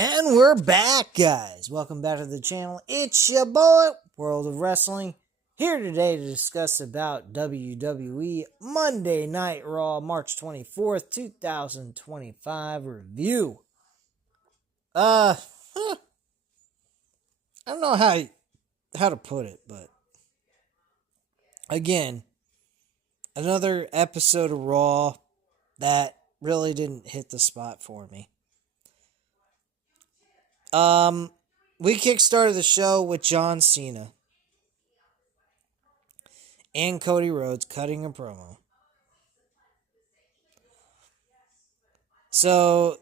And we're back, guys. Welcome back to the channel. It's your boy, World of Wrestling, here today to discuss about WWE Monday Night Raw, March 24th, 2025 review. I don't know how to put it, but again, another episode of Raw that really didn't hit the spot for me. We kickstarted the show with John Cena and Cody Rhodes cutting a promo. So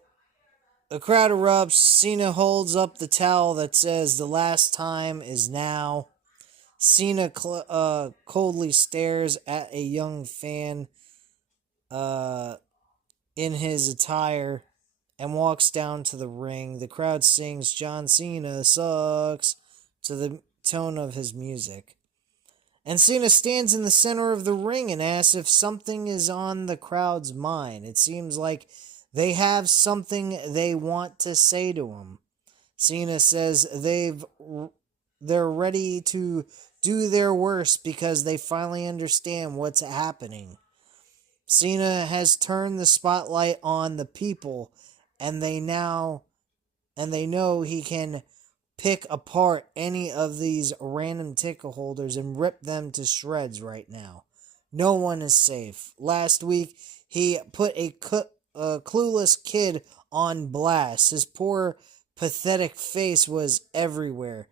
the crowd erupts. Cena holds up the towel that says the last time is now. Cena coldly stares at a young fan in his attire and walks down to the ring. The crowd sings John Cena sucks to the tone of his music. And Cena stands in the center of the ring and asks if something is on the crowd's mind. It seems like they have something they want to say to him. Cena says they're ready to do their worst because they finally understand what's happening. Cena has turned the spotlight on the people, and they know he can pick apart any of these random ticket holders and rip them to shreds right now. No one is safe. Last week, he put a clueless kid on blast. His poor, pathetic face was everywhere.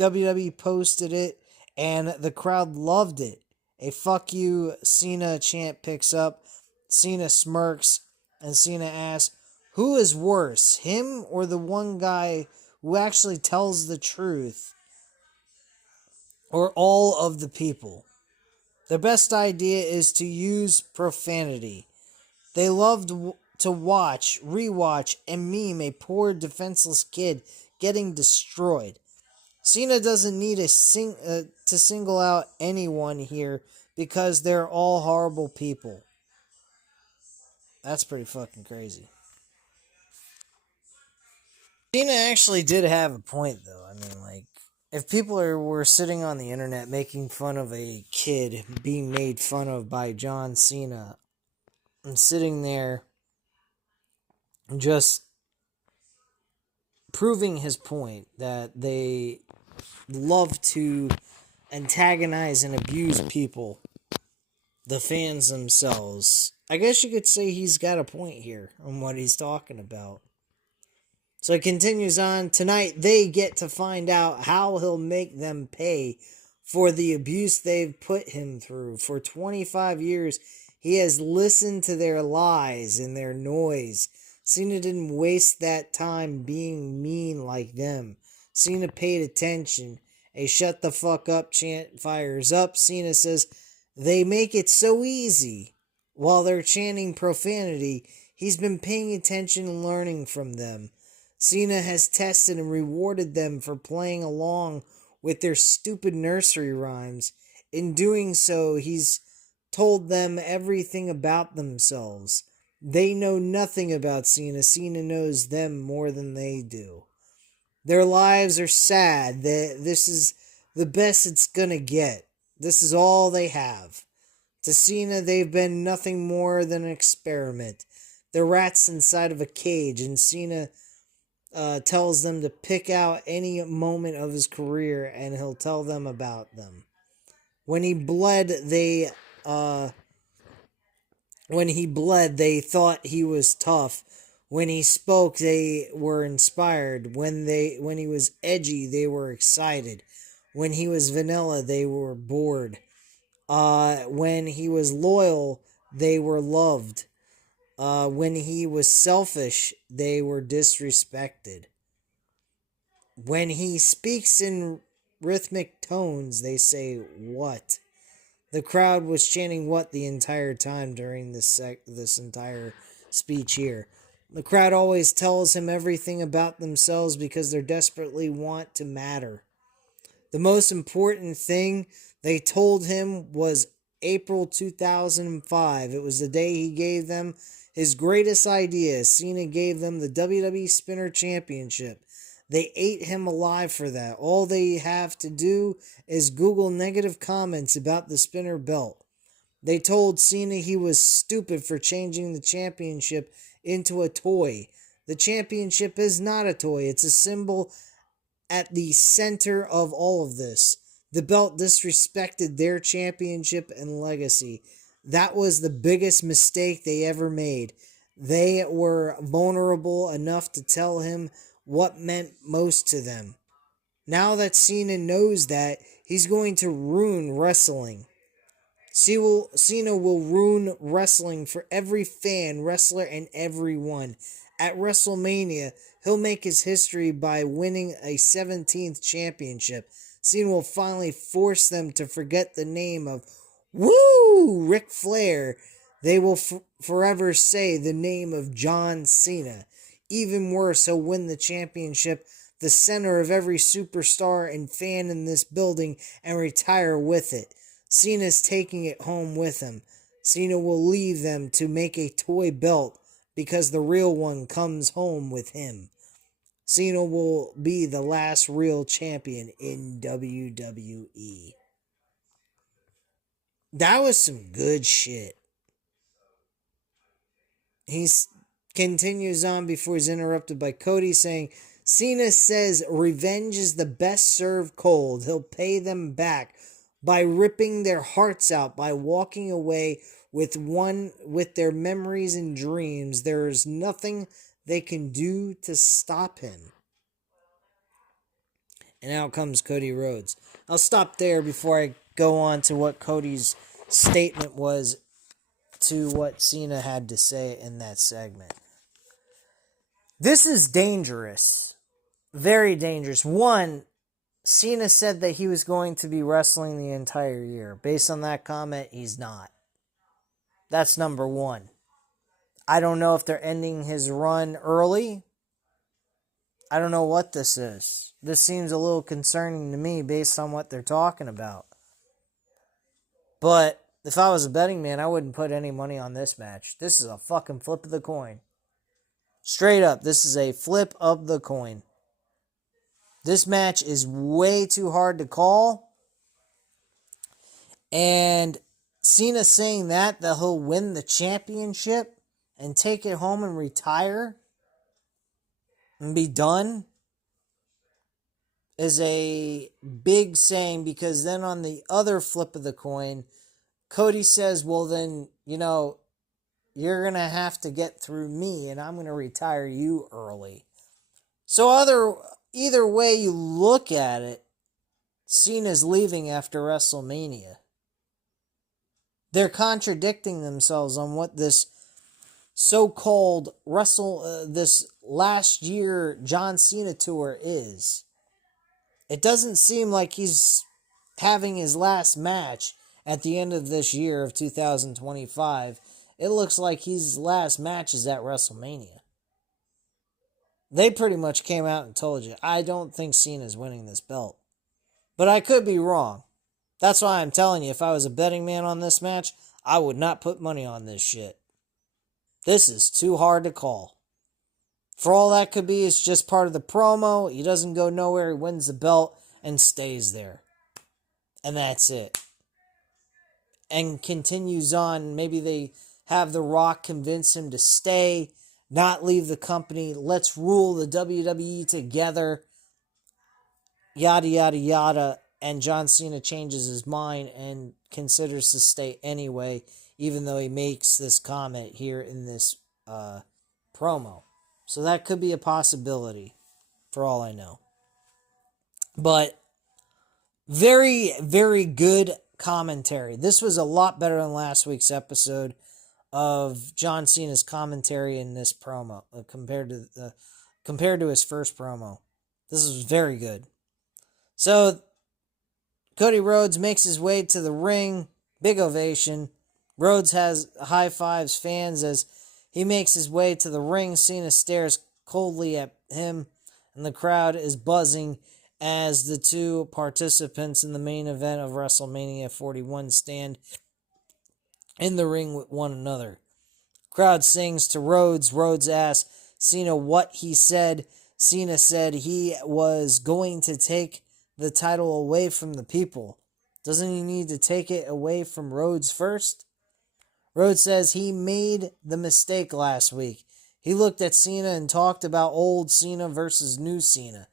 WWE posted it, and the crowd loved it. A fuck you Cena chant picks up. Cena smirks, and Cena asks, who is worse, him or the one guy who actually tells the truth? Or all of the people? The best idea is to use profanity. They loved to watch, rewatch, and meme a poor defenseless kid getting destroyed. Cena doesn't need to single out anyone here because they're all horrible people. That's pretty fucking crazy. Cena actually did have a point, though. I mean, like, if people were sitting on the internet making fun of a kid being made fun of by John Cena, and sitting there just proving his point that they love to antagonize and abuse people, the fans themselves, I guess you could say he's got a point here on what he's talking about. So it continues on. Tonight, they get to find out how he'll make them pay for the abuse they've put him through. For 25 years, he has listened to their lies and their noise. Cena didn't waste that time being mean like them. Cena paid attention. A shut the fuck up chant fires up. Cena says, they make it so easy. While they're chanting profanity, he's been paying attention and learning from them. Cena has tested and rewarded them for playing along with their stupid nursery rhymes. In doing so, he's told them everything about themselves. They know nothing about Cena. Cena knows them more than they do. Their lives are sad. This is the best it's gonna get. This is all they have. To Cena, they've been nothing more than an experiment. They're rats inside of a cage, and Cena tells them to pick out any moment of his career, and he'll tell them about them. When he bled, they thought he was tough. When he spoke, they were inspired. When he was edgy, they were excited. When he was vanilla, they were bored. When he was loyal, they were loved. When he was selfish, they were disrespected. When he speaks in rhythmic tones, they say, what? The crowd was chanting what the entire time during this entire speech here. The crowd always tells him everything about themselves because they desperately want to matter. The most important thing they told him was April 2005. It was the day he gave them his greatest idea. Cena gave them the WWE Spinner Championship. They ate him alive for that. All they have to do is Google negative comments about the Spinner belt. They told Cena he was stupid for changing the championship into a toy. The championship is not a toy, it's a symbol at the center of all of this. The belt disrespected their championship and legacy. That was the biggest mistake they ever made. They were vulnerable enough to tell him what meant most to them. Now that Cena knows that, he's going to ruin wrestling. Cena will ruin wrestling for every fan, wrestler, and everyone. At WrestleMania, he'll make his history by winning a 17th championship. Cena will finally force them to forget the name of Ric Flair. They will forever say the name of John Cena. Even worse, he'll win the championship, the center of every superstar and fan in this building, and retire with it. Cena's taking it home with him. Cena will leave them to make a toy belt because the real one comes home with him. Cena will be the last real champion in WWE. That was some good shit. He continues on before he's interrupted by Cody saying, Cena says revenge is the best served cold. He'll pay them back by ripping their hearts out, by walking away with their memories and dreams. There is nothing they can do to stop him. And out comes Cody Rhodes. I'll stop there before I go on to what Cody's statement was to what Cena had to say in that segment. This is dangerous. Very dangerous. One, Cena said that he was going to be wrestling the entire year. Based on that comment, he's not. That's number one. I don't know if they're ending his run early. I don't know what this is. This seems a little concerning to me based on what they're talking about. But if I was a betting man, I wouldn't put any money on this match. This is a fucking flip of the coin. Straight up, this is a flip of the coin. This match is way too hard to call. And Cena saying that he'll win the championship and take it home and retire and be done is a big saying, because then on the other flip of the coin, Cody says, well then, you're going to have to get through me and I'm going to retire you early. So either way you look at it, Cena's leaving after WrestleMania. They're contradicting themselves on what this so-called this last year John Cena tour is. It doesn't seem like he's having his last match at the end of this year of 2025. It looks like his last match is at WrestleMania. They pretty much came out and told you, I don't think Cena's winning this belt. But I could be wrong. That's why I'm telling you, if I was a betting man on this match, I would not put money on this shit. This is too hard to call. For all that could be, it's just part of the promo. He doesn't go nowhere. He wins the belt and stays there. And that's it. And continues on. Maybe they have The Rock convince him to stay, not leave the company. Let's rule the WWE together. Yada, yada, yada. And John Cena changes his mind and considers to stay anyway, even though he makes this comment here in this promo. So that could be a possibility, for all I know. But very, very good commentary. This was a lot better than last week's episode of John Cena's commentary in this promo compared to his first promo. This was very good. So Cody Rhodes makes his way to the ring. Big ovation. Rhodes has high fives fans as he makes his way to the ring. Cena stares coldly at him, and the crowd is buzzing as the two participants in the main event of WrestleMania 41 stand in the ring with one another. Crowd sings to Rhodes. Rhodes asks Cena what he said. Cena said he was going to take the title away from the people. Doesn't he need to take it away from Rhodes first? Rhodes says he made the mistake last week. He looked at Cena and talked about old Cena versus new Cena.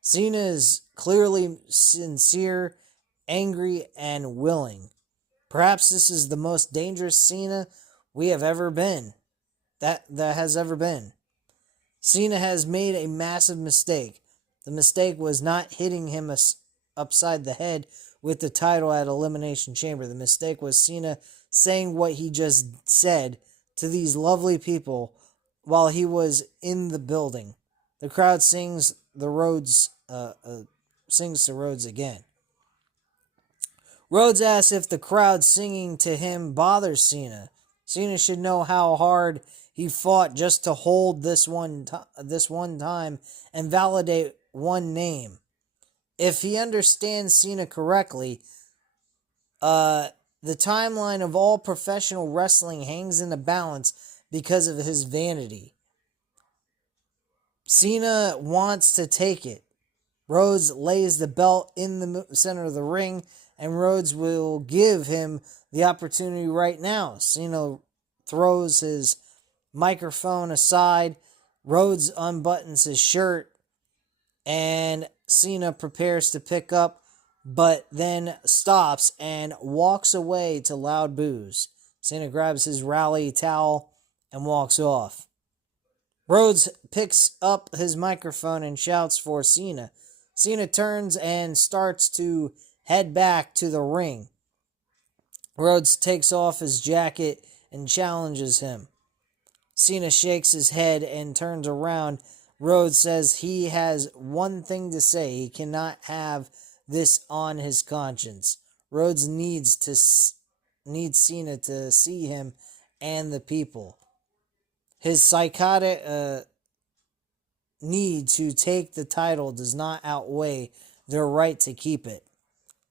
Cena is clearly sincere, angry, and willing. Perhaps this is the most dangerous Cena we have ever been. That has ever been. Cena has made a massive mistake. The mistake was not hitting him upside the head with the title at Elimination Chamber. The mistake was Cena saying what he just said to these lovely people while he was in the building. The crowd sings sings to Rhodes again. Rhodes asks if the crowd singing to him bothers Cena. Cena should know how hard he fought just to hold this one time and validate one name. If he understands Cena correctly, the timeline of all professional wrestling hangs in the balance because of his vanity. Cena wants to take it. Rhodes lays the belt in the center of the ring, and Rhodes will give him the opportunity right now. Cena throws his microphone aside. Rhodes unbuttons his shirt, and Cena prepares to pick up, but then stops and walks away to loud boos. Cena grabs his rally towel and walks off. Rhodes picks up his microphone and shouts for Cena. Cena turns and starts to head back to the ring. Rhodes takes off his jacket and challenges him. Cena shakes his head and turns around. Rhodes says he has one thing to say. He cannot have this on his conscience. Rhodes needs Cena to see him and the people. His psychotic need to take the title does not outweigh their right to keep it.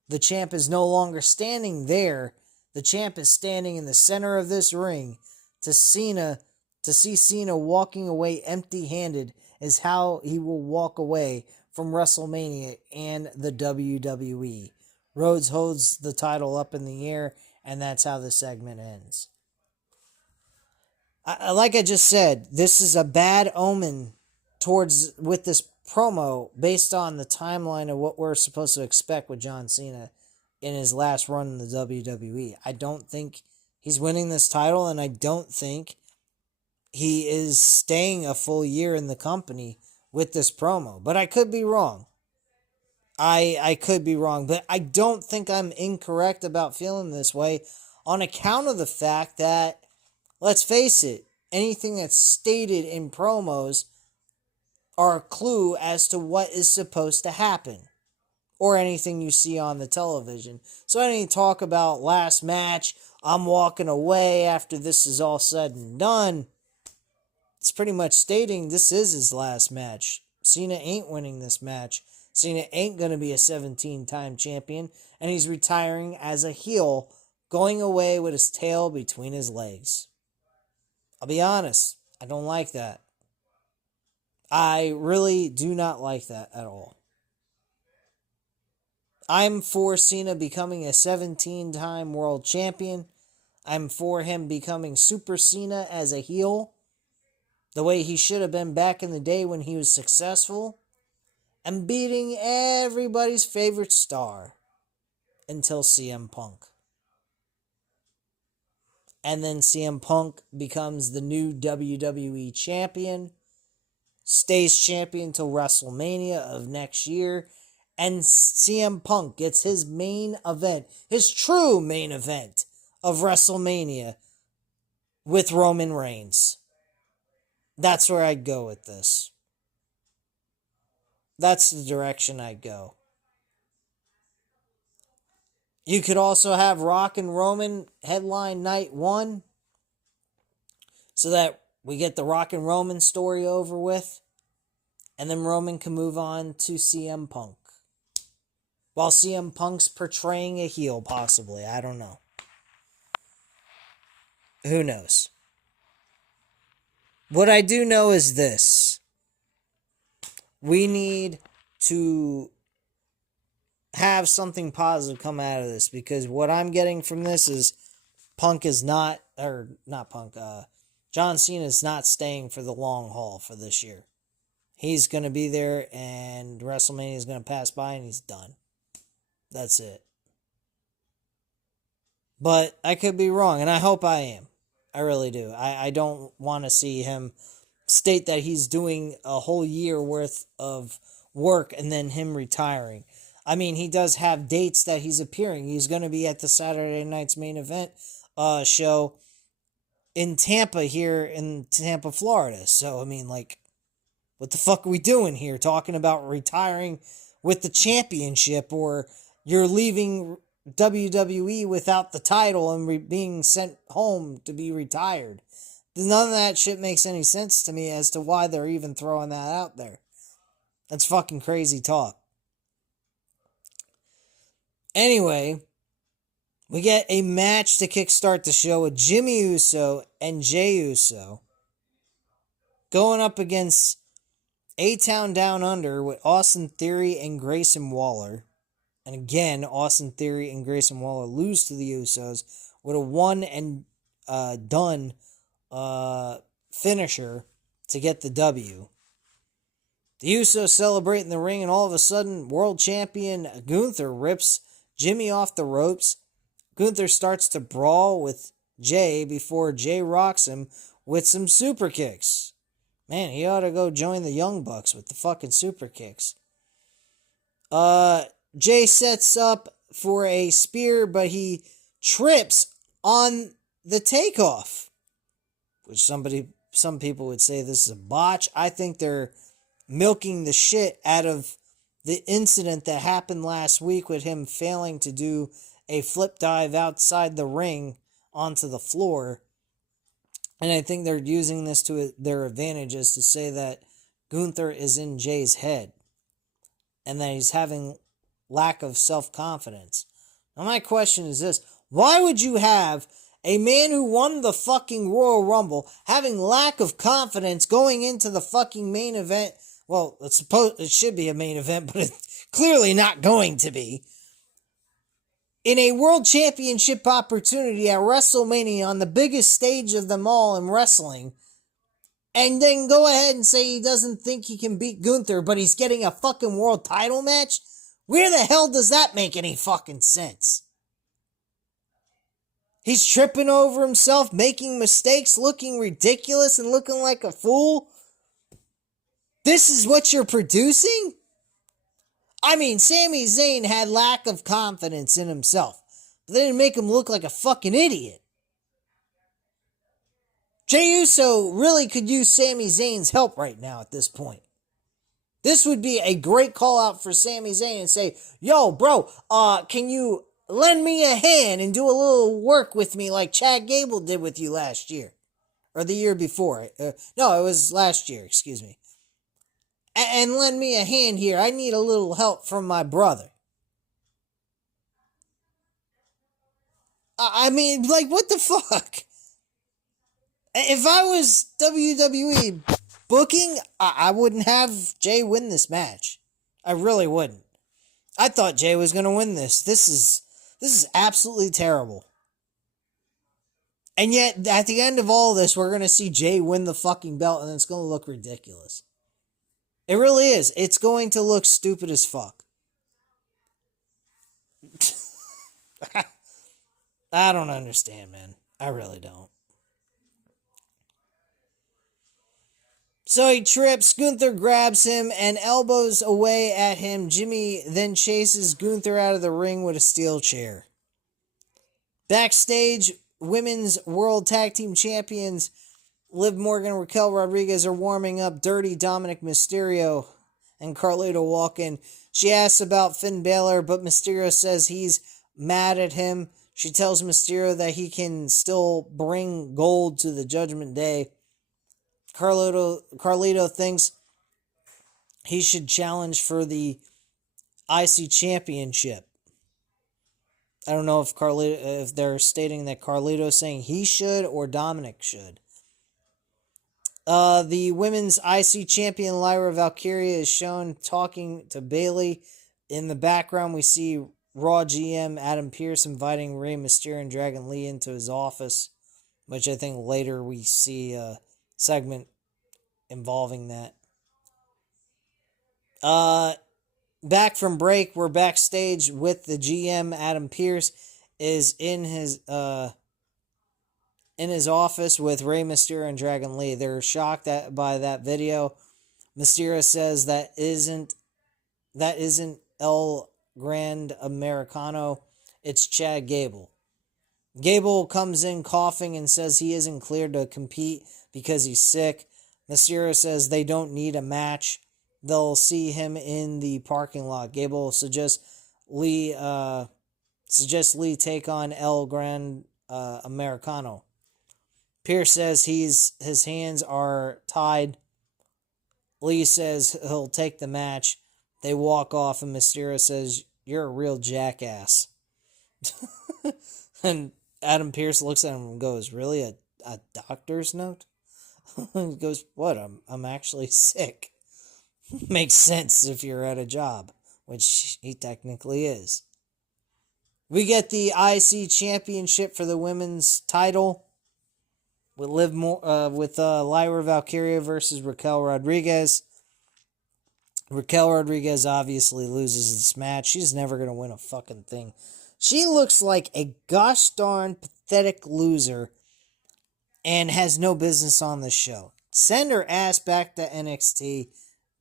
The champ is no longer standing there. The champ is standing in the center of this ring. To see Cena walking away empty-handed is how he will walk away from WrestleMania and the WWE. Rhodes holds the title up in the air, and that's how the segment ends. Like I just said, this is a bad omen with this promo based on the timeline of what we're supposed to expect with John Cena in his last run in the WWE. I don't think he's winning this title, and I don't think he is staying a full year in the company with this promo. But I could be wrong. I could be wrong, but I don't think I'm incorrect about feeling this way on account of the fact that, let's face it, anything that's stated in promos are a clue as to what is supposed to happen, or anything you see on the television. So any talk about last match, I'm walking away after this is all said and done, it's pretty much stating this is his last match. Cena ain't winning this match. Cena ain't going to be a 17-time champion, and he's retiring as a heel, going away with his tail between his legs. I'll be honest, I don't like that. I really do not like that at all. I'm for Cena becoming a 17-time world champion. I'm for him becoming Super Cena as a heel, the way he should have been back in the day when he was successful, and beating everybody's favorite star until CM Punk. And then CM Punk becomes the new WWE champion, stays champion till WrestleMania of next year, and CM Punk gets his main event, his true main event of WrestleMania with Roman Reigns. That's where I'd go with this. That's the direction I'd go. You could also have Rock and Roman headline night 1 so that we get the Rock and Roman story over with, and then Roman can move on to CM Punk. While CM Punk's portraying a heel, possibly. I don't know. Who knows? What I do know is this. We need to have something positive come out of this, because what I'm getting from this is Punk is not, or not Punk, John Cena is not staying for the long haul for this year. He's going to be there, and WrestleMania is going to pass by, and he's done. That's it. But I could be wrong, and I hope I am. I really do. I don't want to see him state that he's doing a whole year worth of work and then him retiring. I mean, he does have dates that he's appearing. He's going to be at the Saturday Night's Main Event show in Tampa, here in Tampa, Florida. So, I mean, like, what the fuck are we doing here? Talking about retiring with the championship, or you're leaving WWE without the title and being sent home to be retired. None of that shit makes any sense to me as to why they're even throwing that out there. That's fucking crazy talk. Anyway, we get a match to kickstart the show with Jimmy Uso and Jey Uso going up against A-Town Down Under with Austin Theory and Grayson Waller. And again, Austin Theory and Grayson Waller lose to the Usos with a one and done finisher to get the W. The Usos celebrate in the ring, and all of a sudden, world champion Gunther rips Jimmy off the ropes. Gunther starts to brawl with Jey before Jey rocks him with some super kicks. Man, he ought to go join the Young Bucks with the fucking super kicks. Jey sets up for a spear, but he trips on the takeoff, which some people would say this is a botch. I think they're milking the shit out of the incident that happened last week with him failing to do a flip dive outside the ring onto the floor. And I think they're using this to their advantage, as to say that Gunther is in Jey's head and that he's having lack of self-confidence. Now my question is this: why would you have a man who won the fucking Royal Rumble having lack of confidence going into the fucking main event? Well, it should be a main event, but it's clearly not going to be. In a world championship opportunity at WrestleMania, on the biggest stage of them all in wrestling, and then go ahead and say he doesn't think he can beat Gunther, but he's getting a fucking world title match? Where the hell does that make any fucking sense? He's tripping over himself, making mistakes, looking ridiculous, and looking like a fool. This is what you're producing? I mean, Sami Zayn had lack of confidence in himself. But they didn't make him look like a fucking idiot. Jey Uso really could use Sami Zayn's help right now at this point. This would be a great call out for Sami Zayn and say, yo, bro, can you lend me a hand and do a little work with me like Chad Gable did with you last year? Or the year before. No, it was last year, excuse me. And lend me a hand here. I need a little help from my brother. I mean, like, what the fuck? If I was WWE booking, I wouldn't have Jey win this match. I really wouldn't. I thought Jey was going to win this. This is absolutely terrible. And yet, at the end of all this, we're going to see Jey win the fucking belt, and it's going to look ridiculous. It really is. It's going to look stupid as fuck. I don't understand, man. I really don't. So he trips, Gunther grabs him and elbows away at him. Jimmy then chases Gunther out of the ring with a steel chair. Backstage, Women's World Tag Team Champions Liv Morgan and Raquel Rodriguez are warming up. Dirty Dominic Mysterio and Carlito walk in. She asks about Finn Balor, but Mysterio says he's mad at him. She tells Mysterio that he can still bring gold to the Judgment Day. Carlito thinks he should challenge for the IC Championship. I don't know if they're stating that Carlito's saying he should or Dominic should. The women's IC champion Lyra Valkyria is shown talking to Bayley. In the background, we see Raw GM Adam Pearce inviting Rey Mysterio and Dragon Lee into his office, which I think later we see a segment involving that. Back from break, we're backstage with the GM Adam Pearce is in his office with Rey Mysterio and Dragon Lee. They're shocked by that video. Mysterio says that isn't El Grand Americano. It's Chad Gable. Gable comes in coughing and says he isn't cleared to compete because he's sick. Mysterio says they don't need a match. They'll see him in the parking lot. Gable suggests Lee take on El Gran Americano. Pierce says his hands are tied. Lee says he'll take the match. They walk off and Mysterio says, "You're a real jackass." And Adam Pearce looks at him and goes, "Really? A doctor's note?" He goes, "What? I'm actually sick." Makes sense if you're at a job, which he technically is. We get the IC championship for the women's title with Lyra Valkyria versus Raquel Rodriguez. Raquel Rodriguez obviously loses this match. She's never going to win a fucking thing. She looks like a gosh darn pathetic loser and has no business on the show. Send her ass back to NXT.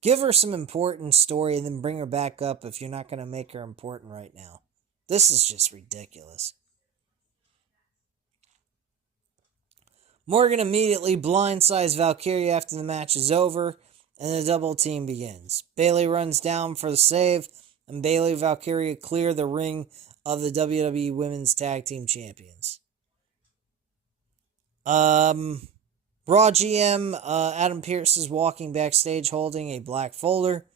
Give her some important story and then bring her back up if you're not going to make her important right now. This is just ridiculous. Morgan immediately blindsides Valkyria after the match is over, and the double team begins. Bayley runs down for the save, and Bayley and Valkyria clear the ring of the WWE Women's Tag Team Champions. Raw GM Adam Pearce is walking backstage holding a black folder.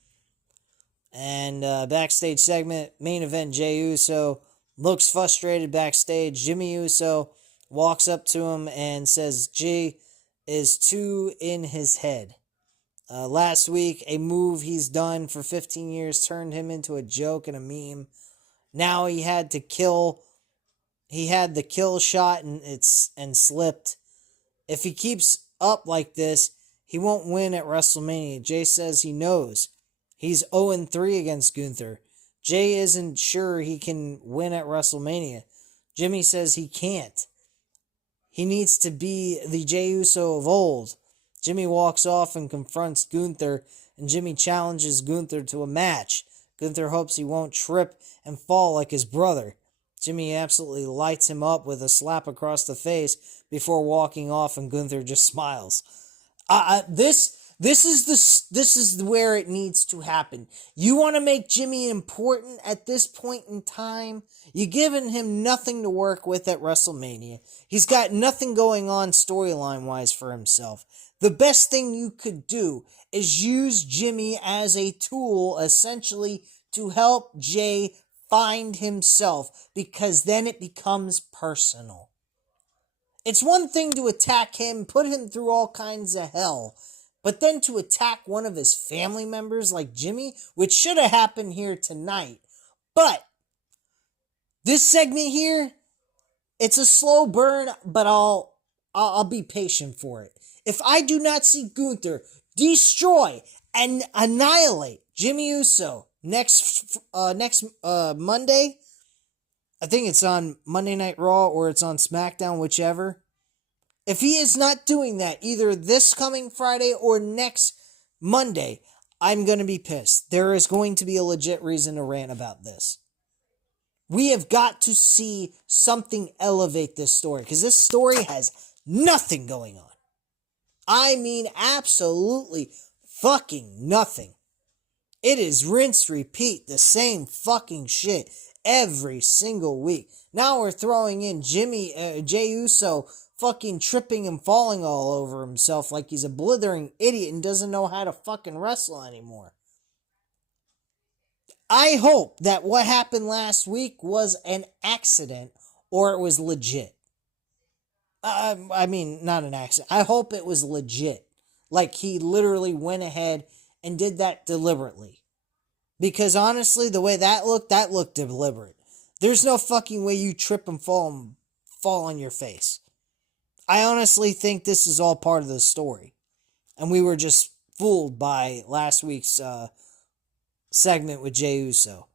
And backstage segment, main event, Jey Uso looks frustrated backstage. Jimmy Uso walks up to him and says Jey is too in his head. Last week, a move he's done for 15 years turned him into a joke and a meme. Now he had the kill shot and slipped. If he keeps up like this, he won't win at WrestleMania. Jey says he knows. He's 0-3 against Gunther. Jey isn't sure he can win at WrestleMania. Jimmy says he can't. He needs to be the Jey Uso of old. Jimmy walks off and confronts Gunther, and Jimmy challenges Gunther to a match. Gunther hopes he won't trip and fall like his brother. Jimmy absolutely lights him up with a slap across the face before walking off, and Gunther just smiles. This is where it needs to happen. You want to make Jimmy important at this point in time? You're giving him nothing to work with at WrestleMania. He's got nothing going on storyline-wise for himself. The best thing you could do is use Jimmy as a tool, essentially, to help Jey find himself, because then it becomes personal. It's one thing to attack him, put him through all kinds of hell, but then to attack one of his family members like Jimmy, which should have happened here tonight. But this segment here, it's a slow burn, but I'll be patient for it. If I do not see Gunther destroy and annihilate Jimmy Uso next Monday, I think it's on Monday Night Raw or it's on SmackDown, whichever. If he is not doing that either this coming Friday or next Monday, I'm going to be pissed. There is going to be a legit reason to rant about this. We have got to see something elevate this story, because this story has nothing going on. I mean, absolutely fucking nothing. It is rinse, repeat, the same fucking shit every single week. Now we're throwing in Jey Uso fucking tripping and falling all over himself like he's a blithering idiot and doesn't know how to fucking wrestle anymore. I hope that what happened last week was an accident or it was legit. I mean, not an accident. I hope it was legit. Like he literally went ahead and did that deliberately. Because honestly, the way that looked deliberate. There's no fucking way you trip and fall on your face. I honestly think this is all part of the story. And we were just fooled by last week's segment with Jey Uso.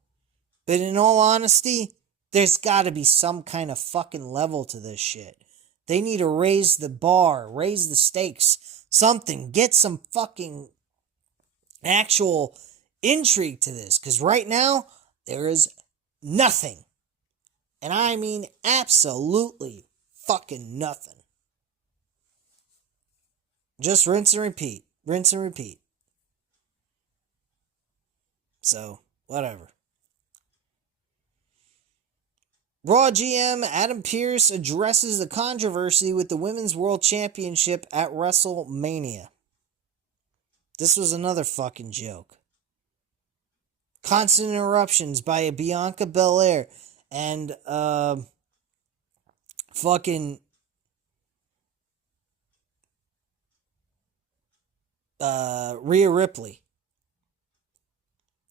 But in all honesty, there's got to be some kind of fucking level to this shit. They need to raise the bar, raise the stakes, something. Get some fucking actual intrigue to this. Because right now, there is nothing. And I mean absolutely fucking nothing. Just rinse and repeat. Rinse and repeat. So, whatever. Raw GM Adam Pearce addresses the controversy with the Women's World Championship at WrestleMania. This was another fucking joke. Constant interruptions by Bianca Belair and fucking Rhea Ripley.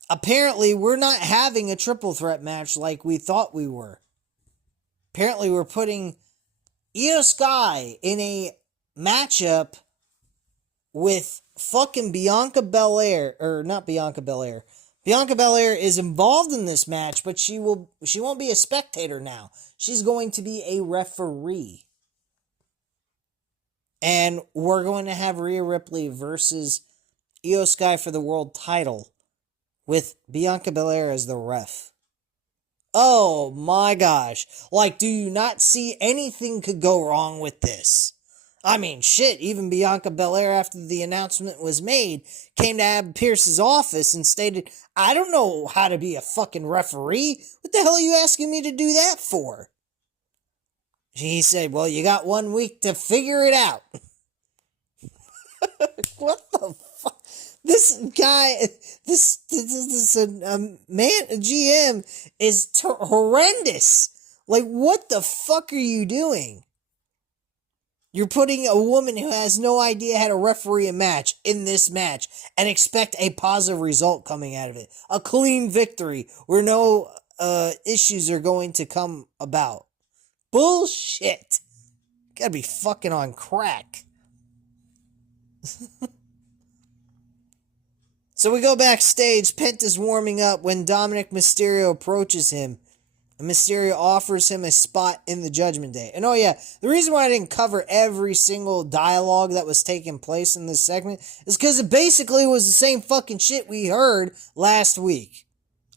Apparently, we're not having a triple threat match like we thought we were. Apparently, we're putting Io Sky in a matchup with fucking Bianca Belair, or not Bianca Belair. Bianca Belair is involved in this match, but she won't be a spectator now. She's going to be a referee. And we're going to have Rhea Ripley versus Io Sky for the world title with Bianca Belair as the ref. Oh my gosh. Like, do you not see anything could go wrong with this? I mean, shit, even Bianca Belair, after the announcement was made, came to Adam Pearce's office and stated, I don't know how to be a fucking referee. What the hell are you asking me to do that for? He said, well, you got 1 week to figure it out. What the fuck? This guy, this GM is horrendous. Like, what the fuck are you doing? You're putting a woman who has no idea how to referee a match in this match and expect a positive result coming out of it. A clean victory where no issues are going to come about. Bullshit. Gotta be fucking on crack. So we go backstage. Penta's warming up when Dominic Mysterio approaches him. And Mysterio offers him a spot in the Judgment Day. And oh yeah, the reason why I didn't cover every single dialogue that was taking place in this segment is because it basically was the same fucking shit we heard last week.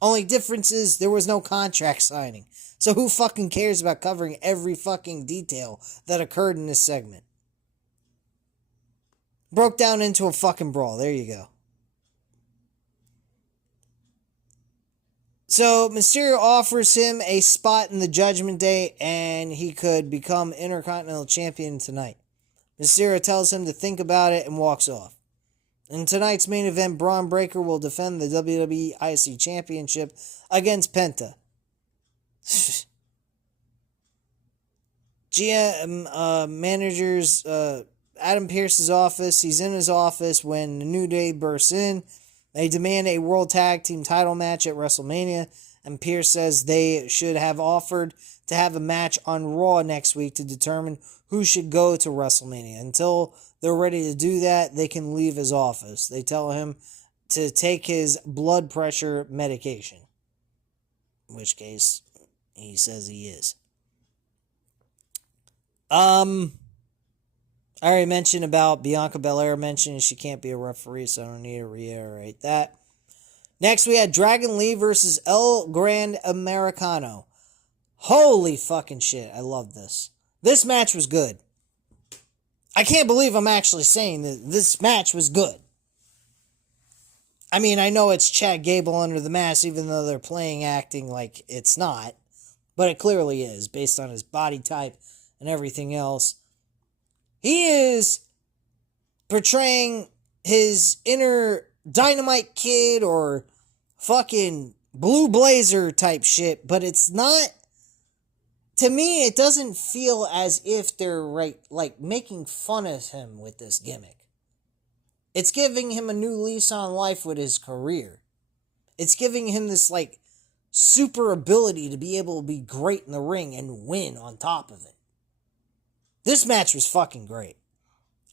Only difference is there was no contract signing. So who fucking cares about covering every fucking detail that occurred in this segment? Broke down into a fucking brawl. There you go. So Mysterio offers him a spot in the Judgment Day and he could become Intercontinental Champion tonight. Mysterio tells him to think about it and walks off. In tonight's main event, Braun Breaker will defend the WWE IC Championship against Penta. GM managers Adam Pearce's office. He's in his office when the New Day bursts in. They demand a World Tag Team title match at WrestleMania, and Pearce says they should have offered to have a match on Raw next week to determine who should go to WrestleMania. Until they're ready to do that, they can leave his office. They tell him to take his blood pressure medication, in which case he says he is. I already mentioned about Bianca Belair mentioning she can't be a referee, so I don't need to reiterate that. Next, we had Dragon Lee versus El Grand Americano. Holy fucking shit, I love this. This match was good. I can't believe I'm actually saying that this match was good. I mean, I know it's Chad Gable under the mask, even though they're acting like it's not. But it clearly is, based on his body type and everything else. He is portraying his inner Dynamite Kid or fucking blue blazer type shit, but it's not. To me, it doesn't feel as if they're like making fun of him with this gimmick. It's giving him a new lease on life with his career. It's giving him this like super ability to be able to be great in the ring and win on top of it. This match was fucking great.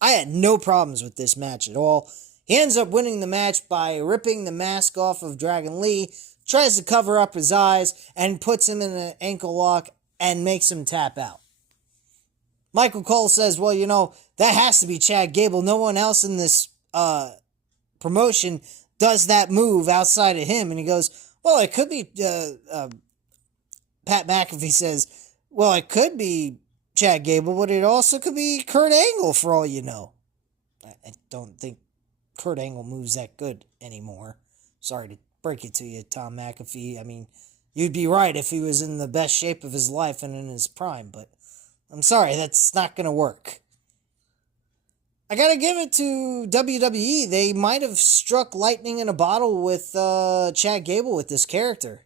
I had no problems with this match at all. He ends up winning the match by ripping the mask off of Dragon Lee, tries to cover up his eyes, and puts him in an ankle lock and makes him tap out. Michael Cole says, well, that has to be Chad Gable. No one else in this promotion does that move outside of him. And he goes, well, it could be, Pat McAfee says, well, it could be Chad Gable, but it also could be Kurt Angle for all you know. I don't think Kurt Angle moves that good anymore. Sorry to break it to you, Tom McAfee. I mean, you'd be right if he was in the best shape of his life and in his prime, but I'm sorry, that's not going to work. I gotta give it to WWE. They might have struck lightning in a bottle with Chad Gable with this character.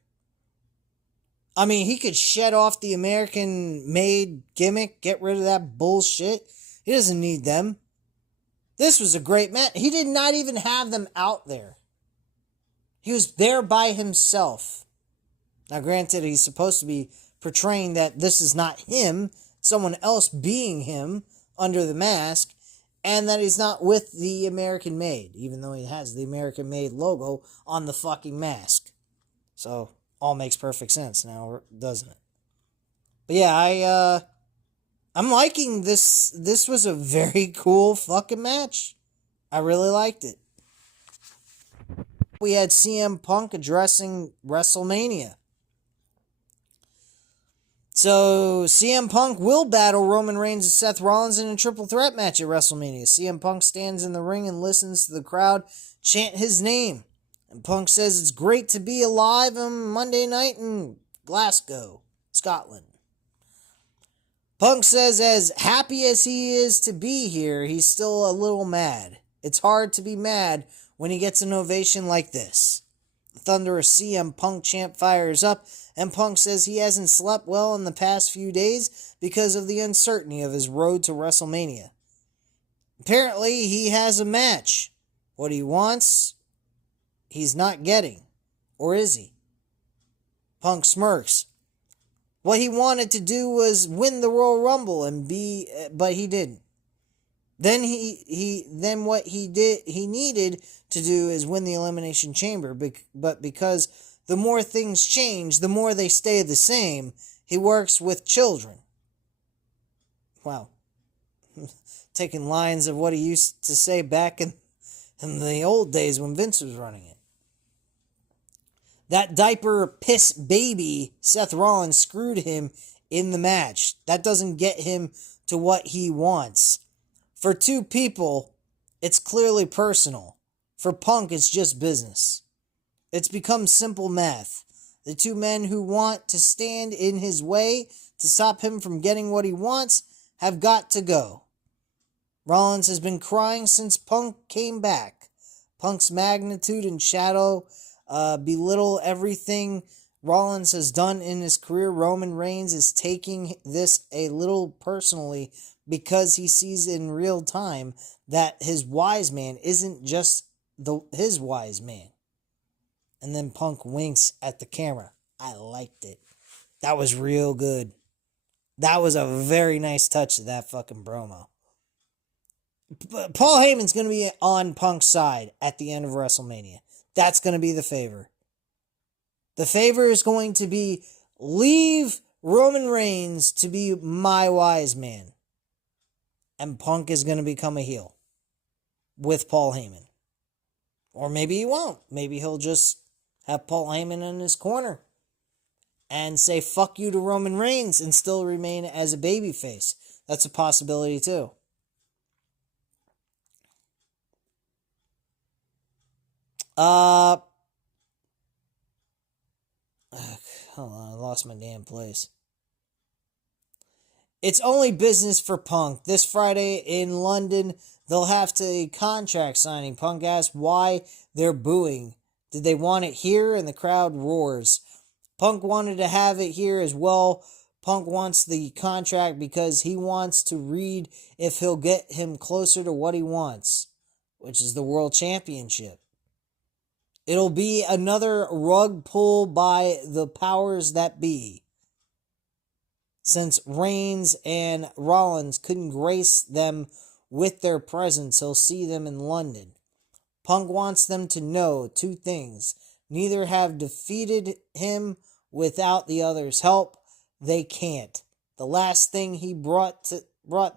I mean, he could shed off the American-made gimmick, get rid of that bullshit. He doesn't need them. This was a great match. He did not even have them out there. He was there by himself. Now, granted, he's supposed to be portraying that this is not him, someone else being him under the mask, and that he's not with the American Made, even though he has the American Made logo on the fucking mask. So, all makes perfect sense now, doesn't it? But yeah, I'm liking this. This was a very cool fucking match. I really liked it. We had CM Punk addressing WrestleMania. So, CM Punk will battle Roman Reigns and Seth Rollins in a triple threat match at WrestleMania. CM Punk stands in the ring and listens to the crowd chant his name. And Punk says it's great to be alive on Monday night in Glasgow, Scotland. Punk says as happy as he is to be here, he's still a little mad. It's hard to be mad when he gets an ovation like this. The thunderous CM Punk chant fires up, and Punk says he hasn't slept well in the past few days because of the uncertainty of his road to WrestleMania. Apparently, he has a match. What he wants, he's not getting. Or is he? Punk smirks. What he wanted to do was win the Royal Rumble but he didn't. Then what he needed to do is win the Elimination Chamber, but because the more things change, the more they stay the same, he works with children. Wow. Taking lines of what he used to say back in the old days when Vince was running it. That diaper piss baby Seth Rollins screwed him in the match. That doesn't get him to what he wants. For two people, it's clearly personal. For Punk, it's just business. It's become simple math. The two men who want to stand in his way to stop him from getting what he wants have got to go. Rollins has been crying since Punk came back. Punk's magnitude and shadow belittle everything Rollins has done in his career. Roman Reigns is taking this a little personally because he sees in real time that his wise man isn't just his wise man. And then Punk winks at the camera. I liked it. That was real good. That was a very nice touch of that fucking promo. Paul Heyman's going to be on Punk's side at the end of WrestleMania. That's going to be the favor. The favor is going to be leave Roman Reigns to be my wise man. And Punk is going to become a heel with Paul Heyman. Or maybe he won't. Maybe he'll just have Paul Heyman in his corner and say fuck you to Roman Reigns and still remain as a babyface. That's a possibility too. Hold on, I lost my damn place. It's only business for Punk. This Friday in London, they'll have to contract signing. Punk asks why they're booing Did they want it here? And the crowd roars. Punk wanted to have it here as well. Punk wants the contract because he wants to read if he'll get him closer to what he wants, which is the World Championship. It'll be another rug pull by the powers that be. Since Reigns and Rollins couldn't grace them with their presence, he'll see them in London. Punk wants them to know two things. Neither have defeated him without the other's help. They can't. The last thing he brought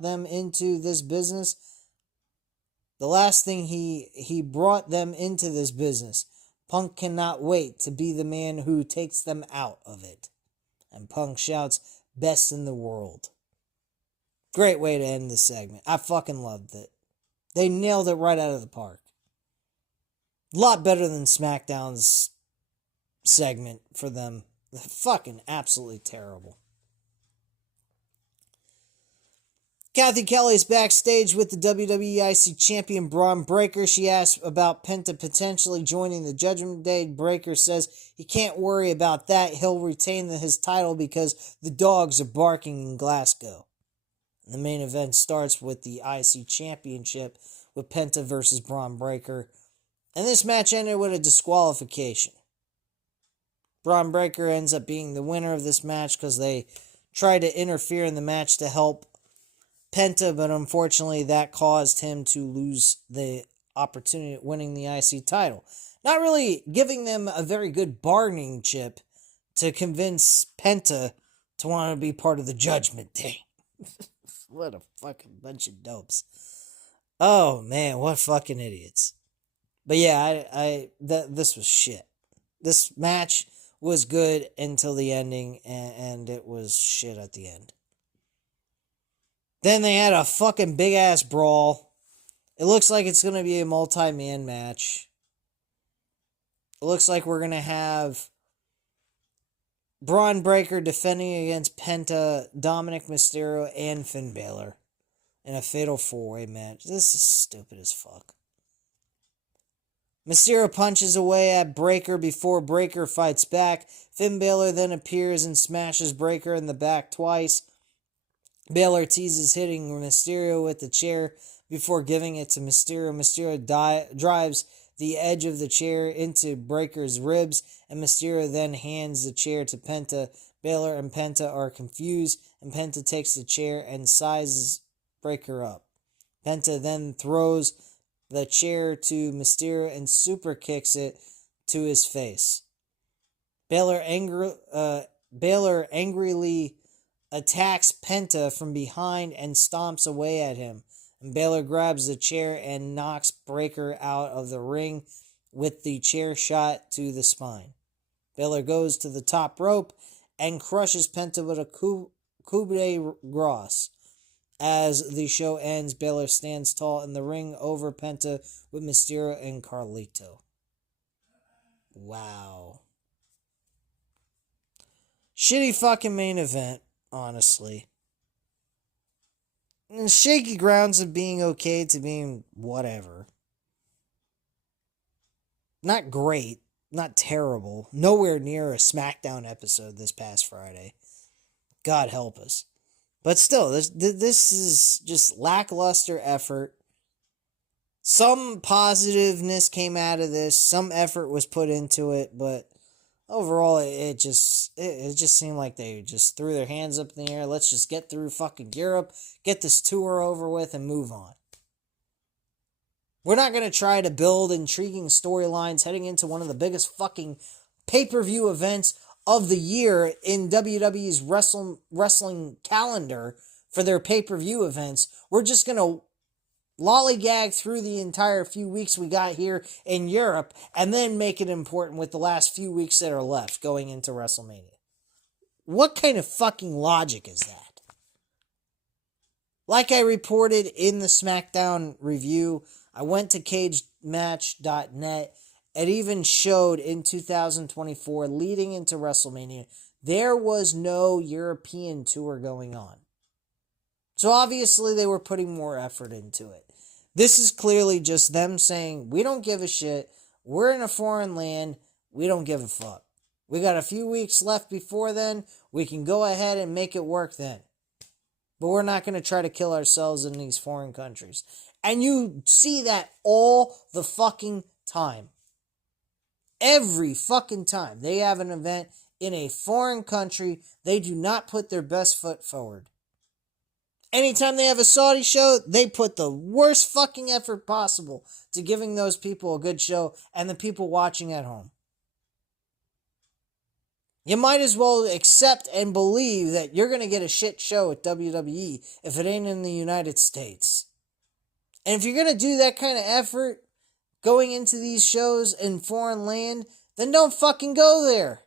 them into this business. Punk cannot wait to be the man who takes them out of it. And Punk shouts, "Best in the world." Great way to end this segment. I fucking loved it. They nailed it right out of the park. A lot better than SmackDown's segment for them. Fucking absolutely terrible. Kathy Kelly is backstage with the WWE IC champion Braun Breaker. She asks about Penta potentially joining the Judgment Day. Breaker says he can't worry about that. He'll retain his title because the dogs are barking in Glasgow. The main event starts with the IC championship with Penta versus Braun Breaker. And this match ended with a disqualification. Braun Breaker ends up being the winner of this match because they tried to interfere in the match to help Penta, but unfortunately that caused him to lose the opportunity at winning the IC title. Not really giving them a very good bargaining chip to convince Penta to want to be part of the Judgment Day. What a fucking bunch of dopes. Oh man, what fucking idiots. But yeah, this was shit. This match was good until the ending, and it was shit at the end. Then they had a fucking big-ass brawl. It looks like it's going to be a multi-man match. It looks like we're going to have Braun Breaker defending against Penta, Dominic Mysterio, and Finn Balor in a fatal four-way match. This is stupid as fuck. Mysterio punches away at Breaker before Breaker fights back. Finn Balor then appears and smashes Breaker in the back twice. Balor teases hitting Mysterio with the chair before giving it to Mysterio. Mysterio drives the edge of the chair into Breaker's ribs, and Mysterio then hands the chair to Penta. Balor and Penta are confused, and Penta takes the chair and sizes Breaker up. Penta then throws the chair to Mysterio and super kicks it to his face. Balor angrily attacks Penta from behind and stomps away at him. And Balor grabs the chair and knocks Breaker out of the ring with the chair shot to the spine. Balor goes to the top rope and crushes Penta with a coup de grace. As the show ends, Balor stands tall in the ring over Penta with Mysterio and Carlito. Wow. Shitty fucking main event. Honestly. And shaky grounds of being okay to being whatever. Not great. Not terrible. Nowhere near a SmackDown episode this past Friday. God help us. But still, this is just lackluster effort. Some positiveness came out of this. Some effort was put into it, but overall, it just seemed like they just threw their hands up in the air. Let's just get through fucking Europe, get this tour over with, and move on. We're not going to try to build intriguing storylines heading into one of the biggest fucking pay-per-view events of the year in WWE's wrestling calendar for their pay-per-view events. We're just going to lollygag through the entire few weeks we got here in Europe and then make it important with the last few weeks that are left going into WrestleMania. What kind of fucking logic is that? Like I reported in the SmackDown review, I went to cagematch.net. It even showed in 2024, leading into WrestleMania, there was no European tour going on. So obviously they were putting more effort into it. This is clearly just them saying, we don't give a shit. We're in a foreign land. We don't give a fuck. We got a few weeks left before then. We can go ahead and make it work then. But we're not going to try to kill ourselves in these foreign countries. And you see that all the fucking time. Every fucking time they have an event in a foreign country, they do not put their best foot forward. Anytime they have a Saudi show, they put the worst fucking effort possible to giving those people a good show and the people watching at home. You might as well accept and believe that you're going to get a shit show at WWE if it ain't in the United States. And if you're going to do that kind of effort going into these shows in foreign land, then don't fucking go there.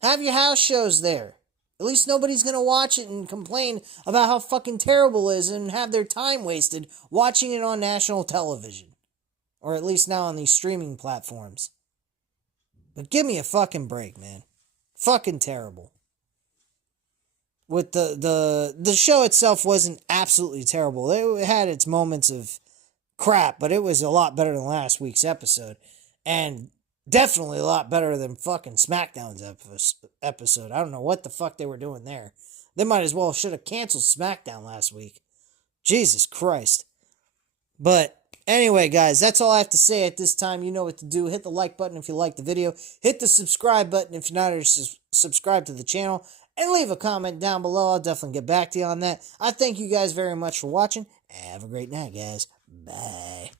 Have your house shows there. At least nobody's going to watch it and complain about how fucking terrible it is and have their time wasted watching it on national television. Or at least now on these streaming platforms. But give me a fucking break, man. Fucking terrible. With the show itself wasn't absolutely terrible. It had its moments of crap, but it was a lot better than last week's episode. And definitely a lot better than fucking SmackDown's episode. I don't know what the fuck they were doing there. They might as well should have canceled SmackDown last week. Jesus Christ. But anyway, guys, that's all I have to say at this time. You know what to do. Hit the like button if you like the video. Hit the subscribe button if you're not already subscribed to the channel. And leave a comment down below. I'll definitely get back to you on that. I thank you guys very much for watching. Have a great night, guys. Bye.